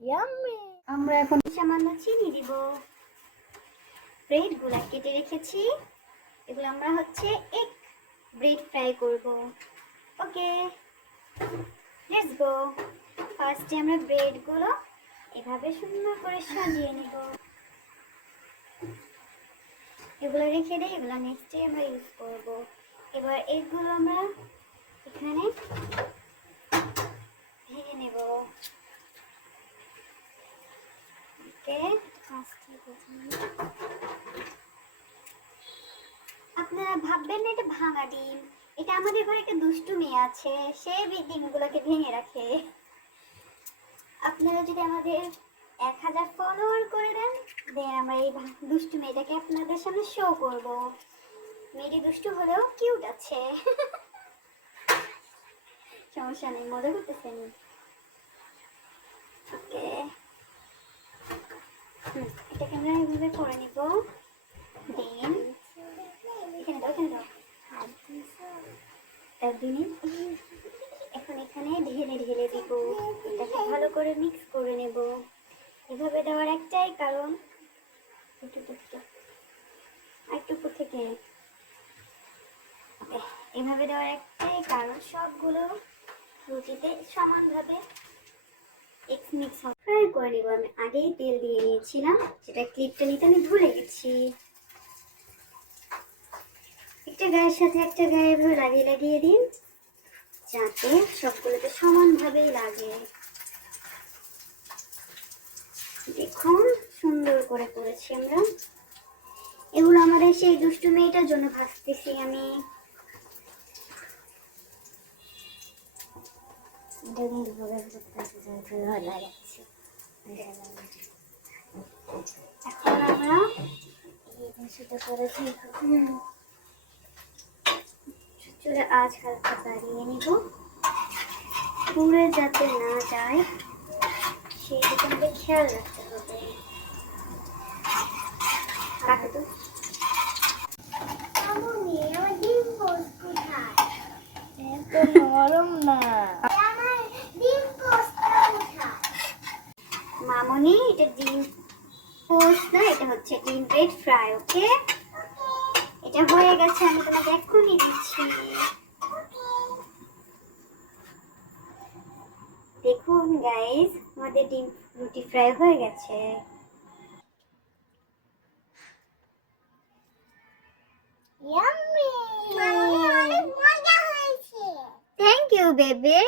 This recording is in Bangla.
ইয়াম্মি। আমরা এখন সামান্য চিনি দিব। ব্রেড গুলা কেটে রেখেছি, এগুলো আমরা হচ্ছে এগ ব্রেড ফ্রাই করব। ওকে, লেটস গো। ফার্স্টে আমরা ব্রেড গুলো এভাবে সুন্দর করে সাজিয়ে নিব। এগুলো রেখে দিই, এগুলো নেক্সটে আমরা ইউজ করব। এবার এগুলো আমরা এখানে ভেঙে নেব। ওকে, আপনারা ভাববেন না এটা ভাঙা ডিম, এটা আমাদের ঘরে একটা দুষ্টু মেয়ে আছে, সে ডিমগুলোকে ভেঙে রাখে। আপনারা যদি আমাদের 1000 ফলোয়ার করে দেন, দেন আমরা এই দুষ্টু মেয়েটাকে আপনাদের সামনে শো করব। মেয়েটি দুষ্টু হলেও কিউট আছে। সমস্যা নেই, মজা করতেছেন। ওকে, এটাকে আমরা এভাবে করে নিব। দেন এখানে দাও, এখানে দাও। এখন এখানে ঢেলে ঢেলে দিব। এটাকে ভালো করে মিক্স করে নেব। এভাবে দেওয়ার একটাই কারণ, একটু থেকে এভাবে দেওয়ার একটাই কারণ সবগুলো রুটিতে সমানভাবে মিক্স ফ্রাই করে নেব। আমি আগেই তেল দিয়ে নিয়েছিলাম, সেটা ক্লিপটা নিতে আমি ভুলে গেছি। একটা গায়ের সাথে একটা গায়ে এভাবে লাগিয়ে লাগিয়ে দিন, যাতে সবগুলোতে সমানভাবেই লাগে। দেখুন সুন্দর করে করেছি আমরা। এগুলো আমাদের সেই দুষ্টু মেয়েটার জন্য ভাজতেছি আমি। এখন আমরা চুলে আঁচ হালকা বাড়িয়ে নিব, পুড়ে যাতে না যায় সেদিকে আমাদের খেয়াল রাখতে হবে। নরম না মামনি, এটা ডিম পোস্ট না, এটা হচ্ছে ডিম ব্রেড ফ্রাই। ওকে, এটা হয়ে গেছে, আমি তোমাকে এক্ষুনি দিচ্ছি। দেখুন গাইস, আমাদের ডিম রুটি ফ্রাই হয়ে গেছে। ইয়াম্মি, অনেক মজা হয়েছে। Thank you baby.